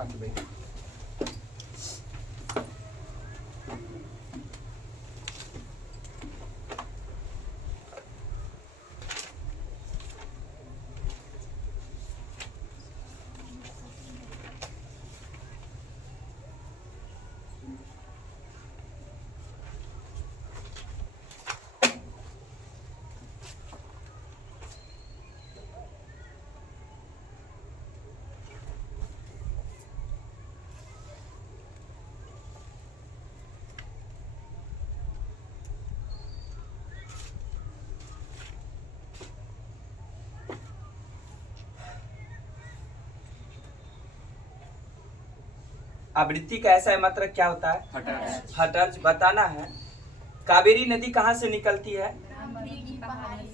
आके बैठ। आवृत्ति का ऐसा मात्रक क्या होता है? हटर्ज। बताना है कावेरी नदी कहाँ से निकलती है?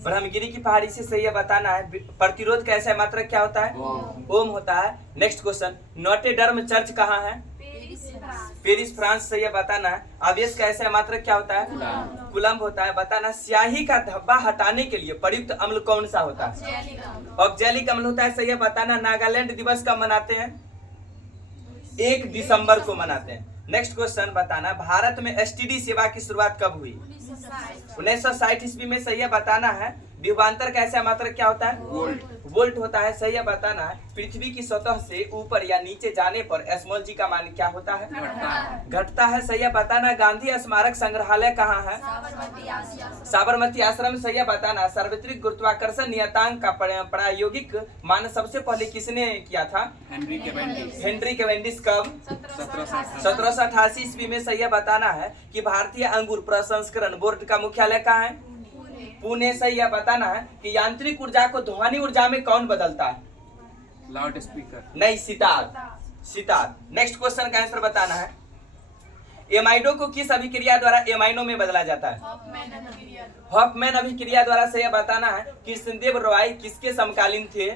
ब्रह्मगिरी की पहाड़ी से। सही है, बताना है प्रतिरोध का ऐसा मात्रक क्या होता है? ओम होता है। नेक्स्ट क्वेश्चन, नोटे डर्म चर्च कहाँ है? Paris France. सही है, बताना है आवेश का ऐसा मात्रक क्या होता है? कूलम्ब होता है। बताना स्याही का धब्बा हटाने के लिए प्रयुक्त अम्ल कौन सा होता है? ऑक्जेलिक अम्ल होता है। सही है, बताना नागालैंड दिवस कब मनाते हैं? 1 दिसंबर को मनाते हैं। नेक्स्ट क्वेश्चन, बताना भारत में एसटीडी सेवा की शुरुआत कब हुई? 1960 ईस्वी में। सही है, बताना है विभवांतर का ऐसा मात्रक क्या होता है? वोल्ट होता है। सही है, बताना है पृथ्वी की सतह से ऊपर या नीचे जाने पर स्मॉल जी का मान क्या होता है? घटता है। सही है, बताना गांधी स्मारक संग्रहालय कहाँ है? साबरमती आश्रम। सही है, बताना सार्वत्रिक गुरुत्वाकर्षण नियतांक का प्रायोगिक मान सबसे पहले किसने किया था? Henry Cavendish. कब? 1788 ईस्वी में। सही है, बताना है कि भारतीय अंगूर प्रसंस्करण बोर्ड का मुख्यालय कहाँ है? पुणे। सही है, बताना है कि यांत्रिक ऊर्जा को ध्वनि ऊर्जा में कौन बदलता है? Loud speaker. नहीं, सितार। नेक्स्ट क्वेश्चन का आंसर बताना है एमाइडो को किस अभिक्रिया द्वारा एमाइनो में बदला जाता है? हॉफमैन अभिक्रिया द्वारा। सही है, बताना है कृष्णदेव रॉय किसके समकालीन थे?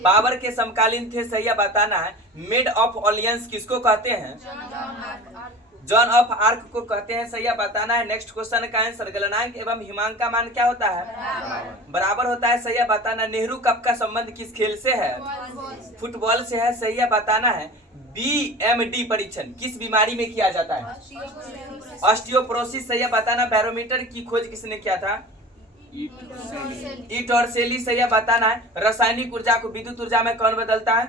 बाबर के समकालीन थे। सही है, बताना है मेड ऑफ ऑलियंस किसको कहते हैं? जॉन ऑफ आर्क को कहते हैं। सही है, बताना है नेक्स्ट क्वेश्चन का आंसर गलनांक एवं हिमांक का मान क्या होता है? बराबर होता है। सही है, बताना नेहरू कप का संबंध किस खेल से है? फुटबॉल से है। सही है, बताना है बीएमडी परीक्षण किस बीमारी में किया जाता है? ऑस्टियोपोरोसिस। सही है, बताना बैरोमीटर की खोज किसने किया था? ईट और सेली। सही है, बताना है रासायनिक ऊर्जा को विद्युत ऊर्जा में कौन बदलता है?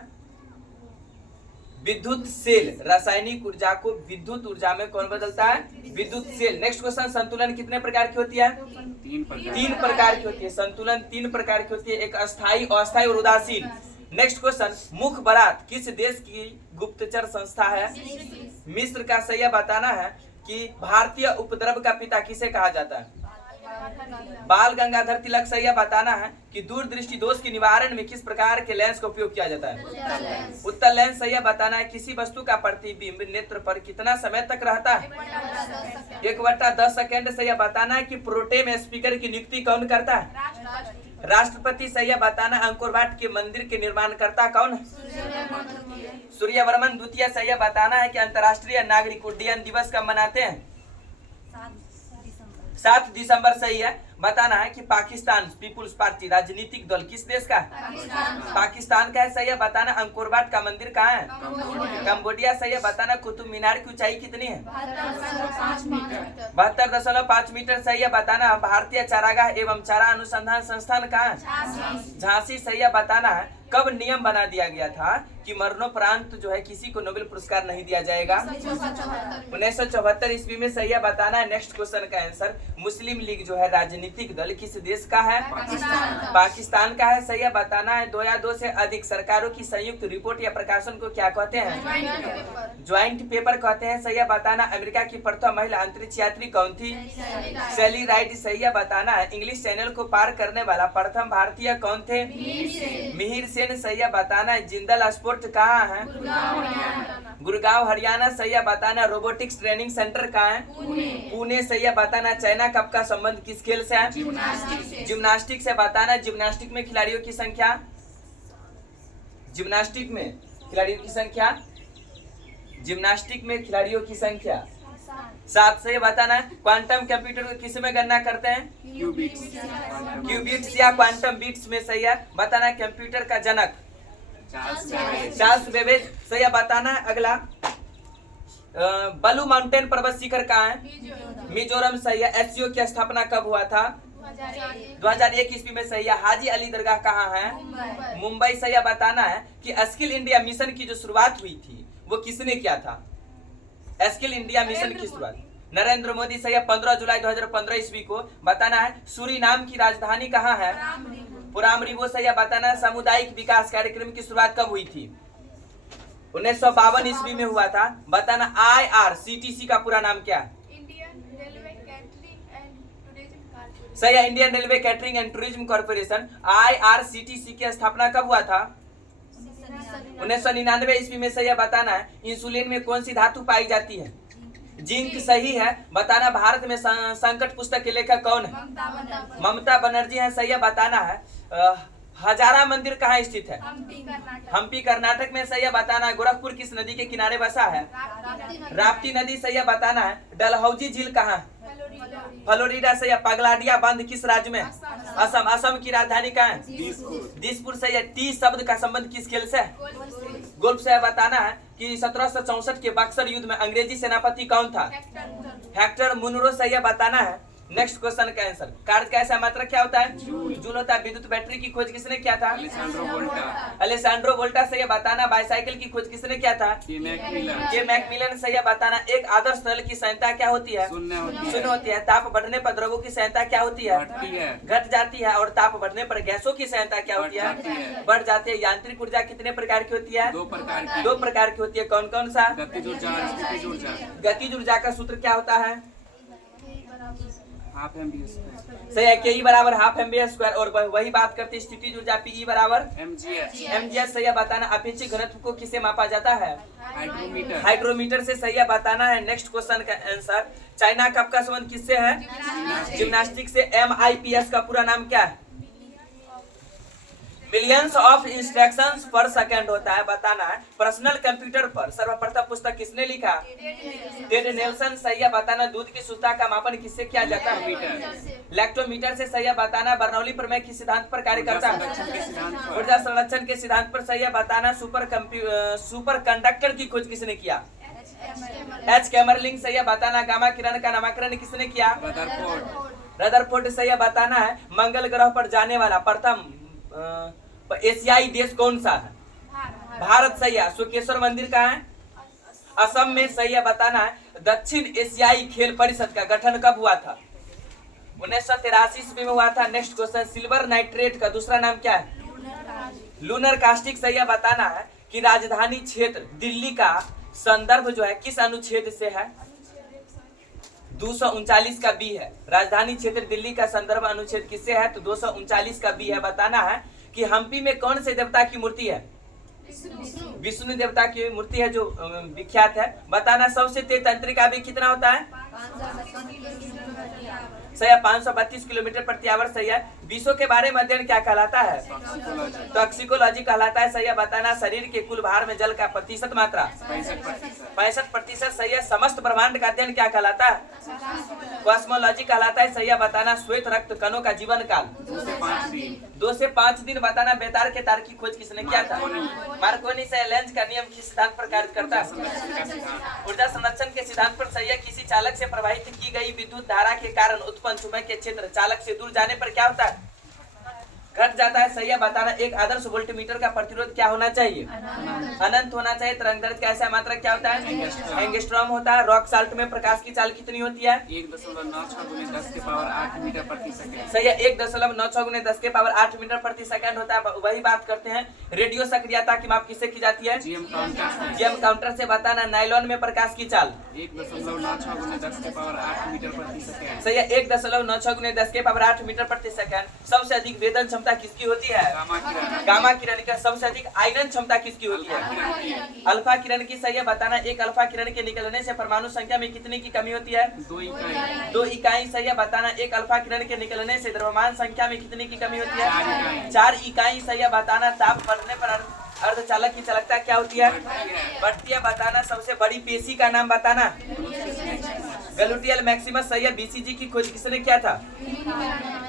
विद्युत सेल। रासायनिक ऊर्जा को विद्युत ऊर्जा में कौन बदलता है? विद्युत सेल। नेक्स्ट क्वेश्चन, संतुलन कितने प्रकार की होती है? 3 प्रकार की होती है। संतुलन 3 प्रकार की होती है, एक अस्थाई, अस्थाई और उदासीन। नेक्स्ट क्वेश्चन, मुख बारात किस देश की गुप्तचर संस्था है? मिस्र का। सही है, बताना है कि भारतीय उपद्रव का पिता किसे कहा जाता है? बाल गंगाधर तिलक। सही है, बताना है कि दूरदृष्टि दोष के निवारण में किस प्रकार के लेंस का उपयोग किया जाता है? उत्तल लेंस। सही है, बताना है किसी वस्तु का प्रतिबिंब नेत्र पर कितना समय तक रहता है? 1/10 सेकेंड। सही है, बताना है कि प्रोटेम स्पीकर की नियुक्ति कौन करता है? राष्ट्रपति। सही है, बताना अंकोरवाट के मंदिर के निर्माणकर्ता कौन है? सूर्यवर्मन द्वितीय। सही है, बताना है कि अंतर्राष्ट्रीय नागरिक उड्डयन दिवस कब मनाते हैं? 7 दिसंबर। सही है, बताना है कि पाकिस्तान पीपुल्स पार्टी राजनीतिक दल किस देश का? पाकिस्तान का है। सही है, बताना अंकोरवाट का मंदिर कहाँ है? कंबोडिया। सही है, बताना कुतुब मीनार की ऊंचाई कितनी है? 72.5 मीटर। सही है, बताना भारतीय चारागाह एवं चारा अनुसंधान संस्थान कहाँ है? झांसी। सही है, बताना है कब नियम बना दिया गया था कि मरणोपरांत जो है किसी को नोबेल पुरस्कार नहीं दिया जाएगा? 1974 ईस्वी में। सही है, बताना है नेक्स्ट क्वेश्चन का आंसर मुस्लिम लीग जो है राजनीतिक दल किस देश का है? पाकिस्तान का है। सही है, बताना है 2 या 2 से अधिक सरकारों की संयुक्त रिपोर्ट या प्रकाशन को क्या कहते हैं? ज्वाइंट पेपर कहते हैं। सही है, बताना अमेरिका की प्रथम महिला अंतरिक्ष यात्री कौन थी? सैली राइट। सही है, बताना है इंग्लिश चैनल को पार करने वाला प्रथम भारतीय कौन थे? मिहिर सेन। सही है, बताना है जिंदल स्पोर्ट कहाँ है? गुड़गांव हरियाणा। सही है, बताना रोबोटिक्स ट्रेनिंग सेंटर कहाँ है? पुणे। सही है, बताना चाइना कप का संबंध किस खेल से है? जिम्नास्टिक से। बताना जिम्नास्टिक में खिलाड़ियों की संख्या? जिम्नास्टिक में खिलाड़ियों की संख्या? जिम्नास्टिक में खिलाड़ियों की संख्या 7। से बताना क्वांटम कंप्यूटर को किस में गणना करते हैं? क्यूबिट्स या क्वांटम बिट्स में। सही है, बताना कंप्यूटर का जनक चार्ल्स बेबेज, सही है बताना है। अगला ब्लू माउंटेन पर्वत शिखर कहाँ है? मिजोरम, सही है। एससीओ की स्थापना कब हुआ था? 2001 ईस्वी में, सही है। हाजी अली दरगाह कहाँ है? मुंबई, सही है बताना है कि स्किल इंडिया मिशन की जो शुरुआत हुई थी वो किसने किया था? स्किल इंडिया मिशन की शुरुआत नरेंद्र मोदी, सही है। 15 जुलाई 2015 ईस्वी को बताना है। सूरीनाम की राजधानी कहाँ है? पुरामरीबो, सही है बताना है। सामुदायिक विकास कार्यक्रम की शुरुआत कब हुई थी? 1952 ईस्वी में हुआ था। बताना IRCTC का पूरा नाम क्या है? सही है, Indian railway catering and tourism corporation. IRCTC की स्थापना कब हुआ था? 1999 ईस्वी में, सही है बताना है। इंसुलिन में कौन सी धातु पाई जाती है? जिंक, सही है बताना। भारत में संकट पुस्तक के लेखक कौन है? ममता बनर्जी है, सही है बताना है। हजारा मंदिर कहाँ स्थित है? हम्पी कर्नाटक में, सही है बताना है। गोरखपुर किस नदी के किनारे बसा है? राप्ती नदी, सही है बताना है। डलहौजी झील कहाँ है? फ्लोरिडा, सही है। पगलाडिया बांध किस राज्य में? असम। असम की राजधानी कहाँ है? दिसपुर, सही है। टी शब्द का संबंध किस खेल से? गोल्फ से बताना है कि 1764 के बक्सर युद्ध में अंग्रेजी सेनापति कौन था? हेक्टर मुनरो, सही है बताना है। नेक्स्ट क्वेश्चन का आंसर। कार्य का ऐसा मात्रक क्या होता है? जूल होता है। विद्युत बैटरी की खोज किसने किया था? अलेसैंड्रो वोल्टा, सही है बताना। बाईसाइकिल की खोज किसने किया था? के मैकमिलन, सही है बताना। एक आदर्श तरल की संख्या क्या होती है? शून्य होती है। ताप बढ़ने पर द्रवों की संख्या क्या होती है? घट जाती है। और ताप बढ़ने पर गैसों की संख्या क्या होती है? बढ़ जाती है। यांत्रिक ऊर्जा कितने प्रकार की होती है? 2 प्रकार की होती है। कौन कौन सा? गतिज ऊर्जा का सूत्र क्या होता है? हाफ एमबीए स्क्वायर, सही है। के बराबर हाफ एमबीए स्क्वायर। और वही बात करते हैं स्थितिज ऊर्जा पीई बराबर mgs, सही है बताना। अपेक्षित घनत्व को किसे मापा जाता है? हाइड्रोमीटर से, सही है बताना है। नेक्स्ट क्वेश्चन का आंसर। चाइना कप का संबंध किससे है? जिम्नास्टिक से। MIPS का पूरा नाम क्या है? मिलियंस ऑफ इंस्ट्रक्शंस पर सेकंड होता है बताना है। पर्सनल कंप्यूटर पर सर्वप्रथम पुस्तक किसने लिखा? टेड नेल्सन, सही है बताना। दूध की शुद्धता का मापन किससे किया जाता है? लैक्टोमीटर से, सही है बताना। बर्नौली प्रमेय किस सिद्धांत पर कार्य करता है? ऊर्जा संरक्षण के सिद्धांत पर, सही है बताना। सुपर कंडक्टर की खोज किसने किया? H कैमरलिंग, सही है बताना। गामा किरण का नामकरण किसने किया? रदरफोर्ड, सही है बताना है। मंगल ग्रह पर जाने वाला प्रथम एशियाई देश कौन सा है? भारत, सही है। सुकेश्वर मंदिर कहाँ है? असम में, सही है बताना है। दक्षिण एशियाई खेल परिषद का गठन कब हुआ था? 1983 ईस्वी में हुआ था। Next question. सिल्वर नाइट्रेट का दूसरा नाम क्या है? लूनर कास्टिक, सही है बताना है कि राजधानी क्षेत्र दिल्ली का संदर्भ जो है किस अनुच्छेद से है? 239 का बी है। राजधानी क्षेत्र दिल्ली का संदर्भ अनुच्छेद किससे है? तो 239 का बी है। बताना है कि हम्पी में कौन से देवता की मूर्ति है? विष्णु देवता की मूर्ति है जो विख्यात है। बताना सबसे तेज तंत्रिका भी कितना होता है? सही है 532 किलोमीटर प्रति आवर, सही है। विषों के बारे में अध्ययन क्या कहलाता है? टॉक्सिकोलॉजी कहलाता है, सही है बताना। शरीर के कुल भार में जल का प्रतिशत मात्रा 65%, सही है। समस्त ब्रह्मांड का अध्ययन क्या कहलाता है? कॉस्मोलॉजी कहलाता है, सही है बताना। श्वेत रक्त कणों का जीवन काल 2 से 5 दिन। बताना बेतार के तार की खोज किसने किया था? मार्कोनी। से लेंज का नियम किस सिद्धांत पर कार्य करता है? ऊर्जा संरक्षण के सिद्धांत पर, सही है। किसी चालक से प्रवाहित की गई विद्युत धारा के कारण उत्पन्न चुंबकीय क्षेत्र चालक से दूर जाने पर क्या होता है? घट जाता है, सही है बताना। एक आदर्श वोल्टमीटर का प्रतिरोध क्या होना चाहिए? अनंत होना चाहिए। तरंगदैर्घ्य का ऐसा मात्रक क्या होता है? एंगस्ट्रॉम होता है। रॉक साल्ट में प्रकाश की चाल कितनी होती है? 1.96 × 10 के पावर 8 मीटर प्रति सेकंड, सही है। 1.96 × 10 के पावर 8 मीटर प्रति सेकंड होता है। वही बात करते हैं रेडियो सक्रियता की माप किससे की जाती है? जीएम काउंटर से। बताना नायलॉन में प्रकाश की चाल 1.96 × 10 के पावर 8 मीटर प्रति सेकंड, सही है। 1.96 × 10 के पावर 8 मीटर प्रति सेकंड। सबसे अधिक वेदन क्षमता किसकी होती है? गामा किरण का। सबसे अधिक आयनन क्षमता किसकी होती है? अल्फा किरण की, सही है बताना। एक अल्फा किरण के निकलने से परमाणु संख्या में कितने की कमी होती है? 2 इकाई, सही है बताना। एक अल्फा किरण के निकलने से द्रव्यमान संख्या में कितने की कमी होती है? 4 इकाई, सही है बताना। ताप बढ़ने पर अर्धचालक की चालकता क्या होती है? बढ़ती है बताना। सबसे बड़ी पेशी का नाम बताना। गलूटियल मैक्सिमस, सही है। बीसीजी की खोज किसने किया था?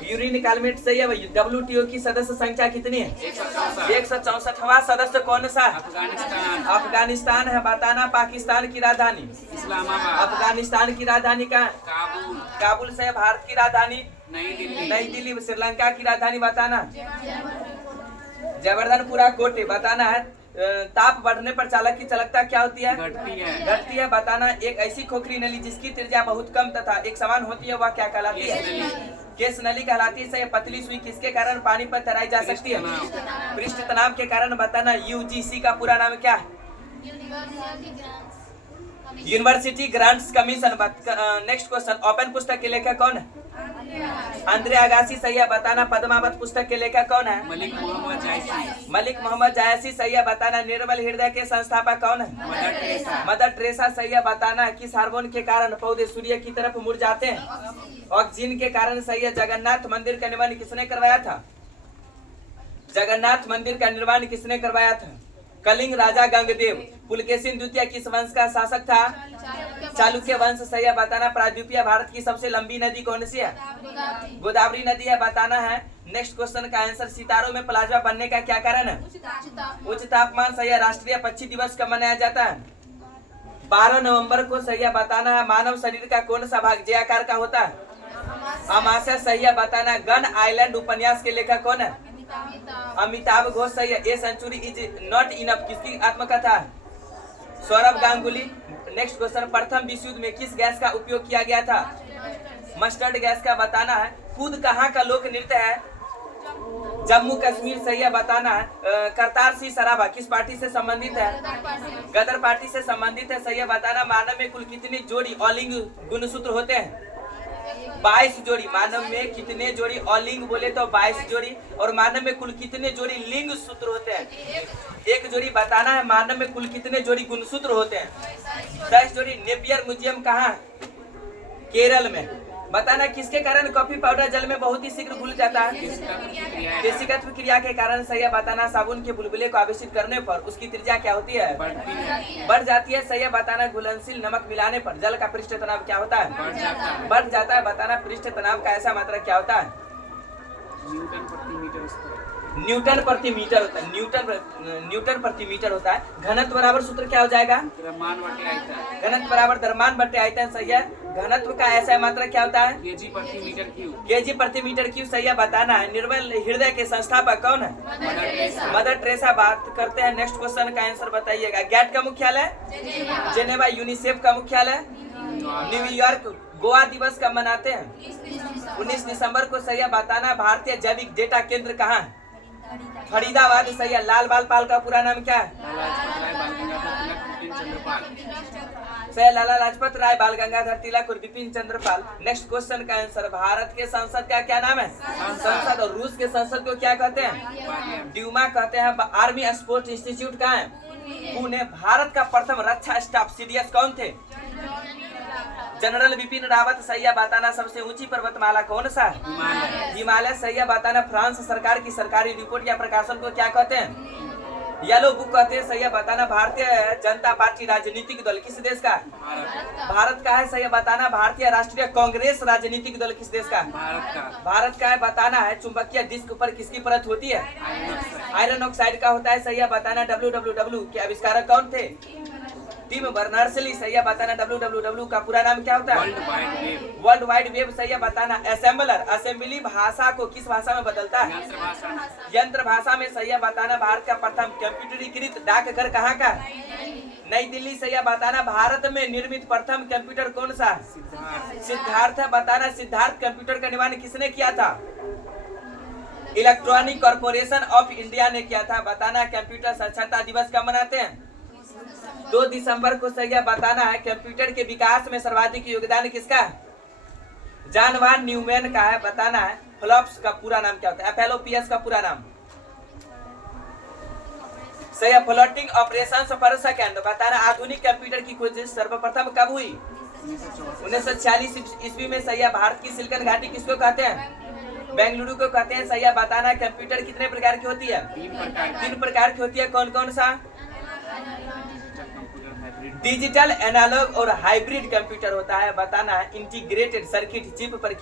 यूरिन निकालमेंट सही है भाई। WTO की सदस्य संख्या कितनी है? 164 164वां सदस्य कौन सा है? अफगानिस्तान अफगानिस्तान है। बताना पाकिस्तान की राजधानी। इस्लामाबाद अफगानिस्तान की राजधानी का काबुल काबुल से। भारत की राजधानी नई दिल्ली नई दिल्ली। श्रीलंका की राजधानी बताना जबरदनपुरा कोटे। बताना है ताप बढ़ने पर चालक की चालकता क्या होती है? घटती है। बताना एक ऐसी खोखली नली जिसकी त्रिज्या बहुत कम तथा एक समान होती है वह क्या कहलाती है? केस नली कहलाती है। पतली सुई किसके कारण पानी पर तैराई जा सकती है? पृष्ठ तनाव के कारण। बताना UGC का पूरा नाम क्या है? University grants commission. Next question, open पुस्तक के लेखक कौन है? अंद्रे अगासी सही है। बताना पद्मावत पुस्तक के लेखक कौन है? मलिक मोहम्मद जायसी मलिक मोहम्मद जायसी सही है। बताना निर्मल हृदय के संस्थापक कौन है? मदर टेरेसा मदर टेरेसा सही है। बताना किस हार्मोन के कारण पौधे सूर्य की तरफ मुड़ जाते हैं? ऑक्सीजन के कारण सही है। जगन्नाथ मंदिर का निर्माण किसने करवाया था? जगन्नाथ मंदिर का निर्माण किसने करवाया था? कलिंग राजा गंगदेव। पुलकेशिन द्वितीय किस वंश का शासक था? चालुक्य वंश सही है। बताना प्रायद्वीपीय भारत की सबसे लंबी नदी कौन सी है? गोदावरी नदी है। बताना है नेक्स्ट क्वेश्चन का आंसर, सितारों में प्लाज्मा बनने का क्या कारण है? उच्च तापमान सही है। राष्ट्रीय पक्षी दिवस कब मनाया जाता है? 12 नवंबर को सही है। बताना है मानव शरीर का कौन सा भाग j आकार का होता है? अमाशय सही है। बताना गन आइलैंड उपन्यास के लेखक कौन है? अमिताभ घोष सही है। A century is not enough किसकी आत्मकथा है? सौरभ गांगुली। नेक्स्ट क्वेश्चन, प्रथम विश्व युद्ध में किस गैस का उपयोग किया गया था? मस्टर्ड गैस का। बताना है खुद कहाँ का लोक नृत्य है? जम्मू कश्मीर सही है। बताना है करतार सिंह सराभा किस पार्टी से संबंधित है? गदर पार्टी से संबंधित है। सही है। बताना मानव में कुल कितनी जोड़ी अलिंग गुणसूत्र होते हैं? 22 जोड़ी। मानव में कितने जोड़ी अलिंग बोले तो 22 जोड़ी। और मानव में कुल कितने जोड़ी लिंग सूत्र होते हैं? 1 जोड़ी। बताना है मानव में कुल कितने जोड़ी गुणसूत्र होते हैं? 10 जोड़ी। नेपियर म्यूजियम कहाँ है? केरल में। बताना किसके कारण कॉफी पाउडर जल में बहुत ही शीघ्र घुल जाता है? केशिकत्व क्रिया के कारण सही है। बताना साबुन के बुलबुले को आवेशित करने पर उसकी त्रिज्या क्या होती है? बढ़ जाती है। सही है। बताना घुलनशील नमक मिलाने पर जल का पृष्ठ तनाव क्या होता है? बढ़ जाता है। बताना पृष्ठ तनाव का ऐसा मात्रक क्या होता है? न्यूटन प्रति मीटर होता है। न्यूटन प्रति मीटर होता है। घनत्व बराबर सूत्र क्या हो जाएगा? घनत्व बराबर द्रव्यमान बटे आयतन। सही है। घनत्व का ऐसा मात्रक क्या होता है? केजी प्रति मीटर क्यूब। केजी प्रति मीटर क्यूब। सही है। बताना है निर्मल हृदय के संस्थापक कौन है? Mother Teresa. बात करते हैं नेक्स्ट क्वेश्चन का आंसर बताइएगा। गैट का मुख्यालय? जेनेवा। यूनिसेफ का मुख्यालय? न्यूयॉर्क। गोवा दिवस कब मनाते हैं? 19 दिसंबर को। सही है। बताना भारतीय जैविक डेटा केंद्र कहाँ है? फरीदाबाद। सही है। लाल बाल पाल का पूरा नाम क्या है? सही। लाला लाजपत राय बाल गंगाधर तिलक और बिपिन चंद्र पाल। नेक्स्ट क्वेश्चन का आंसर, भारत के संसद का क्या नाम है? संसद। और रूस के संसद को क्या कहते हैं? ड्यूमा कहते हैं। आर्मी स्पोर्ट्स इंस्टीट्यूट कहाँ है? पुणे। भारत का प्रथम रक्षा स्टाफ CDS कौन थे? जनरल बिपिन रावत। सही है। बताना सबसे ऊंची पर्वतमाला कौन सा है? हिमालय। सही है। बताना फ्रांस सरकार की सरकारी रिपोर्ट या प्रकाशन को क्या कहते हैं? येलो बुक कहते हैं। सही है। बताना भारतीय जनता पार्टी राजनीतिक दल किस देश का? भारत का है। सही है। बताना भारतीय राष्ट्रीय कांग्रेस राजनीतिक दल किस देश का? भारत का है। बताना है चुंबकीय डिस्क पर किसकी परत होती है? आयरन ऑक्साइड का होता है। सही है। बताना WWW के आविष्कारक कौन थे? Tim Berners Lee. सही है। बताना WWW का पूरा नाम क्या होता है? World wide web. सही है। बताना असेंबलर असेंबली भाषा को किस भाषा में बदलता है? यंत्र भाषा में। सही है। बताना भारत का प्रथम कंप्यूटरीकृत डाकघर कहाँ का? नई दिल्ली। सही है। बताना भारत में निर्मित प्रथम कंप्यूटर कौन सा? सिद्धार्थ। बताना सिद्धार्थ कंप्यूटर का निर्माण किसने किया था? इलेक्ट्रॉनिक कॉर्पोरेशन ऑफ इंडिया ने किया था। बताना कंप्यूटर साक्षरता दिवस कब मनाते हैं? 2 दिसंबर को। सही है। बताना है कंप्यूटर के विकास में सर्वाधिक योगदान किसका है? जॉन वान न्यूमैन का है। बताना है फ्लॉप्स का पूरा नाम क्या होता है? FLOPS का पूरा नाम। सही है। फ्लोटिंग ऑपरेशंस पर सेकंड। बताना आधुनिक कंप्यूटर की खोज सर्वप्रथम कब हुई? 1946 ईस्वी में। सही है। भारत की सिलिकॉन घाटी किसको कहते हैं? बेंगलुरु को कहते हैं। सही है। बताना कंप्यूटर कितने प्रकार की होती है? 3 प्रकार की होती है। कौन कौन सा? डिजिटल, एनालॉग और हाइब्रिड कंप्यूटर होता है। बताना है इंटीग्रेटेड सर्किट चिप पर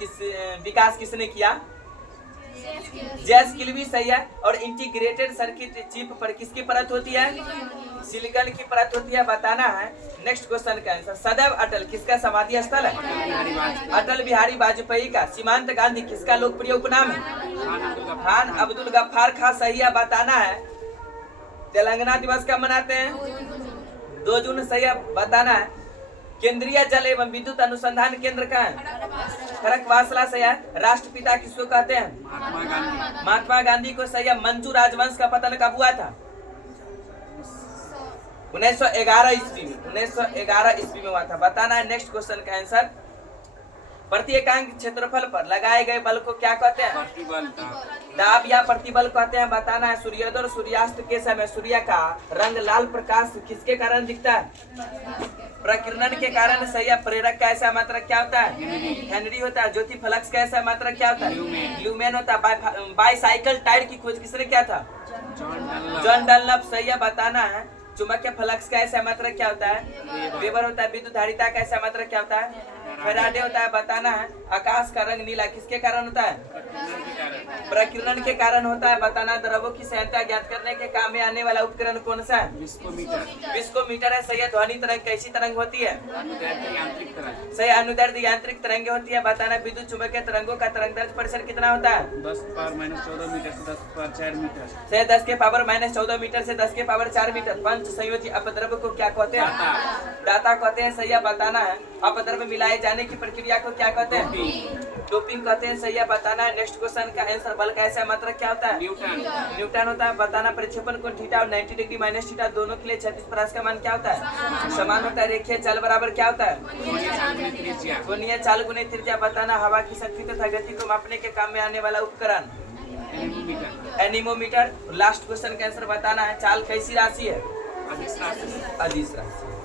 विकास किसने किया? जैस किल भी सही है। और इंटीग्रेटेड सर्किट चिप पर किसकी परत होती है? सिलिकॉन की परत होती है, बताना है। नेक्स्ट क्वेश्चन का आंसर, सदैव अटल किसका समाधि स्थल है? अटल बिहारी वाजपेयी का। सीमांत गांधी किसका लोकप्रिय उपनाम है? खान अब्दुल गफ्फार खां, सही है, बताना है। तेलंगाना दिवस कब मनाते हैं? 2 जून, सही है, बताना है। केंद्रीय जल एवं विद्युत अनुसंधान केंद्र का है? खड़गवासला, सही है। राष्ट्रपिता किसको कहते हैं? महात्मा गांधी को, सही है। मंजू राजवंश का पतन कब हुआ था? 1911 ईस्वी में। 1911 ईस्वी में हुआ था, बताना है। नेक्स्ट क्वेश्चन का आंसर, प्रति एकांक क्षेत्रफल पर लगाए गए बल को क्या कहते हैं? दाब या प्रतिबल कहते हैं, बताना है। सूर्योदय और सूर्यास्त के समय सूर्य का रंग लाल प्रकाश किसके कारण दिखता है? प्रकीर्णन के कारण, सही है। प्रेरक का ऐसा मात्रक क्या होता है? हेनरी होता है। ज्योति फ्लक्स का ऐसा मात्रक क्या होता है? ल्यूमेन होता है। बाईसाइकिल टायर की खोज किसने किया था? जॉन डनलप, सही है, बताना है। चुंबकीय फ्लक्स का ऐसा मात्रक क्या होता है? वेबर होता है। विद्युत धारिता का ऐसा मात्रक क्या होता है? फैराडे होता है, बताना है। आकाश का रंग नीला किसके कारण होता है? प्रकीर्णन के कारण होता है, बताना। द्रव्यों की संख्या ज्ञात करने के काम में आने वाला उपकरण कौन सा है? विस्कोमीटर है, सही है। ध्वनि तरंग कैसी तरंग होती है? सही, अनुदैर्ध्य यांत्रिक तरंगे होती है, बताना। विद्युत चुंबकीय तरंगों का तरंगदैर्ध्य परिसर कितना होता है? 10⁻14 मीटर से 10⁻4 मीटर। सही, 10⁻14 मीटर से 10⁻4 मीटर। पंच संयोजी अपद्रव्य को क्या कहते हैं? दाता कहते हैं, सही है, बताना है। अपद्रव्य मिलाए जाने की प्रक्रिया को क्या कहते हैं? डोपिंग कहते हैं, सही है, बताना है। नेक्स्ट क्वेश्चन का आंसर, बल का ऐसा मात्रक क्या होता है? न्यूटन होता है, बताना। प्रक्षेपण कोण थीटा और 90 डिग्री माइनस थीटा दोनों के लिए क्षैतिज परास का मान क्या होता है? समान होता है। रेखीय चाल बराबर क्या होता है? कोणीय चाल गुने त्रिज्या, बताना। हवा की शक्ति तथा गति को मापने के काम में आने वाला उपकरण? एनीमोमीटर। लास्ट क्वेश्चन का आंसर बताना है। चाल कैसी राशि है? अदिश राशि।